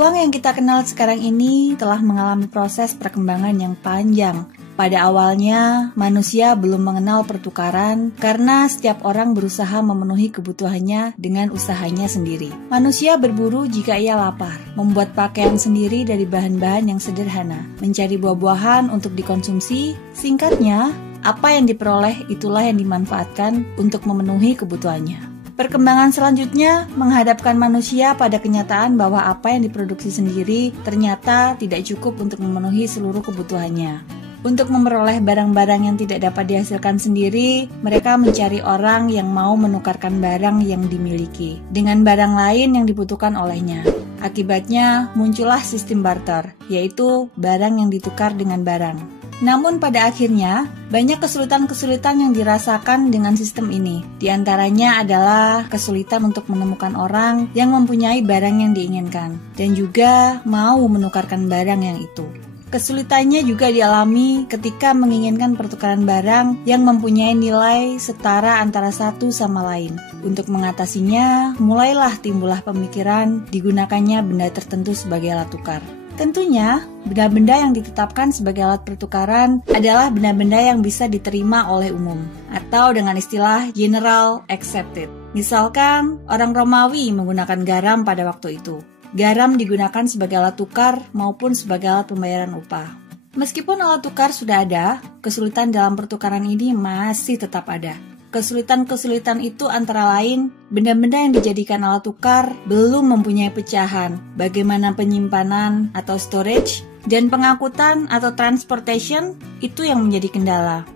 Uang yang kita kenal sekarang ini telah mengalami proses perkembangan yang panjang. Pada awalnya, manusia belum mengenal pertukaran karena setiap orang berusaha memenuhi kebutuhannya dengan usahanya sendiri. Manusia berburu jika ia lapar, membuat pakaian sendiri dari bahan-bahan yang sederhana, mencari buah-buahan untuk dikonsumsi. Singkatnya, apa yang diperoleh itulah yang dimanfaatkan untuk memenuhi kebutuhannya. Perkembangan selanjutnya menghadapkan manusia pada kenyataan bahwa apa yang diproduksi sendiri ternyata tidak cukup untuk memenuhi seluruh kebutuhannya. Untuk memperoleh barang-barang yang tidak dapat dihasilkan sendiri, mereka mencari orang yang mau menukarkan barang yang dimiliki dengan barang lain yang dibutuhkan olehnya. Akibatnya, muncullah sistem barter, yaitu barang yang ditukar dengan barang. Namun pada akhirnya, banyak kesulitan-kesulitan yang dirasakan dengan sistem ini. Di antaranya adalah kesulitan untuk menemukan orang yang mempunyai barang yang diinginkan, dan juga mau menukarkan barang yang itu. Kesulitannya juga dialami ketika menginginkan pertukaran barang yang mempunyai nilai setara antara satu sama lain. Untuk mengatasinya, mulailah timbullah pemikiran digunakannya benda tertentu sebagai alat tukar. Tentunya, benda-benda yang ditetapkan sebagai alat pertukaran adalah benda-benda yang bisa diterima oleh umum, atau dengan istilah general accepted. Misalkan, orang Romawi menggunakan garam pada waktu itu. Garam digunakan sebagai alat tukar maupun sebagai alat pembayaran upah. Meskipun alat tukar sudah ada, kesulitan dalam pertukaran ini masih tetap ada. Kesulitan-kesulitan itu antara lain, benda-benda yang dijadikan alat tukar belum mempunyai pecahan, bagaimana penyimpanan atau storage, dan pengangkutan atau transportation itu yang menjadi kendala.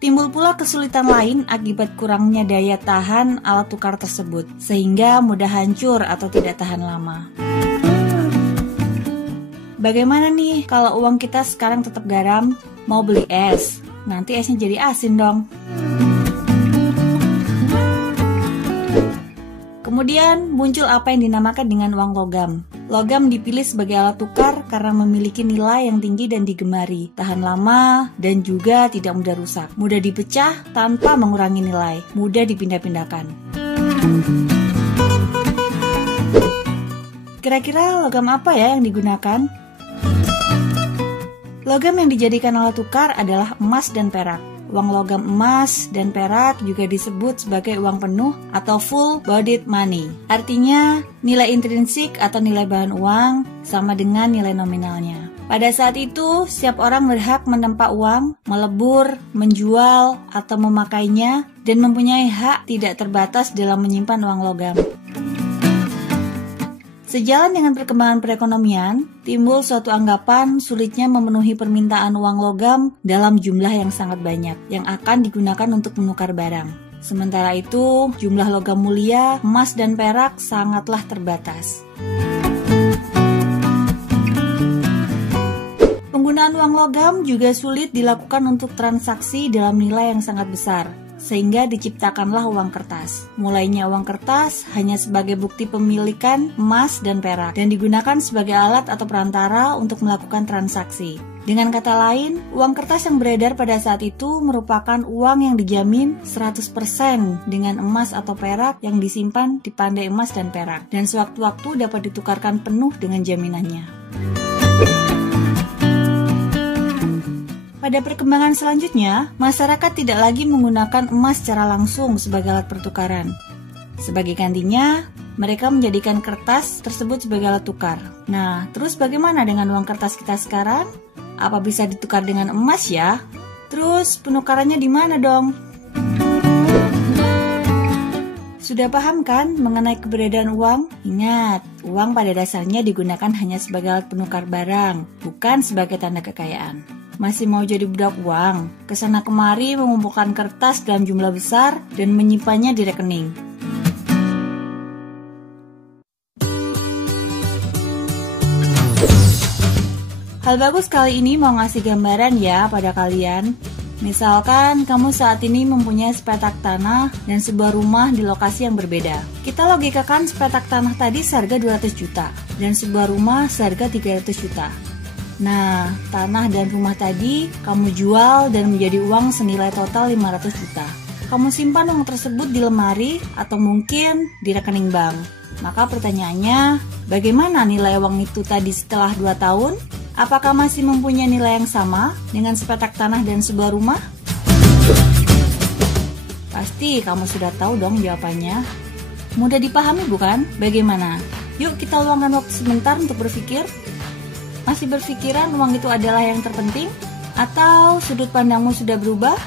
Timbul pula kesulitan lain akibat kurangnya daya tahan alat tukar tersebut, sehingga mudah hancur atau tidak tahan lama. Bagaimana nih kalau uang kita sekarang tetap garam, mau beli es, nanti esnya jadi asin dong. Kemudian muncul apa yang dinamakan dengan uang logam. Logam dipilih sebagai alat tukar karena memiliki nilai yang tinggi dan digemari, tahan lama, dan juga tidak mudah rusak. Mudah dipecah tanpa mengurangi nilai, mudah dipindah-pindahkan. Kira-kira logam apa ya yang digunakan? Logam yang dijadikan alat tukar adalah emas dan perak. Uang logam emas dan perak juga disebut sebagai uang penuh atau full-bodied money. Artinya, nilai intrinsik atau nilai bahan uang sama dengan nilai nominalnya. Pada saat itu, setiap orang berhak menempa uang, melebur, menjual, atau memakainya, dan mempunyai hak tidak terbatas dalam menyimpan uang logam. Sejalan dengan perkembangan perekonomian, timbul suatu anggapan sulitnya memenuhi permintaan uang logam dalam jumlah yang sangat banyak, yang akan digunakan untuk menukar barang. Sementara itu, jumlah logam mulia, emas dan perak sangatlah terbatas. Penggunaan uang logam juga sulit dilakukan untuk transaksi dalam nilai yang sangat besar, sehingga diciptakanlah uang kertas. Mulainya uang kertas hanya sebagai bukti pemilikan emas dan perak dan digunakan sebagai alat atau perantara untuk melakukan transaksi. Dengan kata lain, uang kertas yang beredar pada saat itu merupakan uang yang dijamin 100% dengan emas atau perak yang disimpan di pandai emas dan perak, dan sewaktu-waktu dapat ditukarkan penuh dengan jaminannya. Pada perkembangan selanjutnya, masyarakat tidak lagi menggunakan emas secara langsung sebagai alat pertukaran. Sebagai gantinya, mereka menjadikan kertas tersebut sebagai alat tukar. Nah, terus bagaimana dengan uang kertas kita sekarang? Apa bisa ditukar dengan emas ya? Terus penukarannya di mana dong? Sudah paham kan mengenai keberadaan uang? Ingat, uang pada dasarnya digunakan hanya sebagai alat penukar barang, bukan sebagai tanda kekayaan. Masih mau jadi budak uang? Kesana kemari mengumpulkan kertas dalam jumlah besar dan menyimpannya di rekening. Hal bagus kali ini mau ngasih gambaran ya pada kalian. Misalkan kamu saat ini mempunyai sepetak tanah dan sebuah rumah di lokasi yang berbeda. Kita logikakan sepetak tanah tadi seharga 200 juta dan sebuah rumah seharga 300 juta. Nah, tanah dan rumah tadi kamu jual dan menjadi uang senilai total 500 juta. Kamu simpan uang tersebut di lemari atau mungkin di rekening bank. Maka pertanyaannya, bagaimana nilai uang itu tadi setelah 2 tahun? Apakah masih mempunyai nilai yang sama dengan sepetak tanah dan sebuah rumah? Pasti kamu sudah tahu dong jawabannya. Mudah dipahami bukan? Bagaimana? Yuk kita luangkan waktu sebentar untuk berpikir. Masih berpikiran uang itu adalah yang terpenting? Atau sudut pandangmu sudah berubah?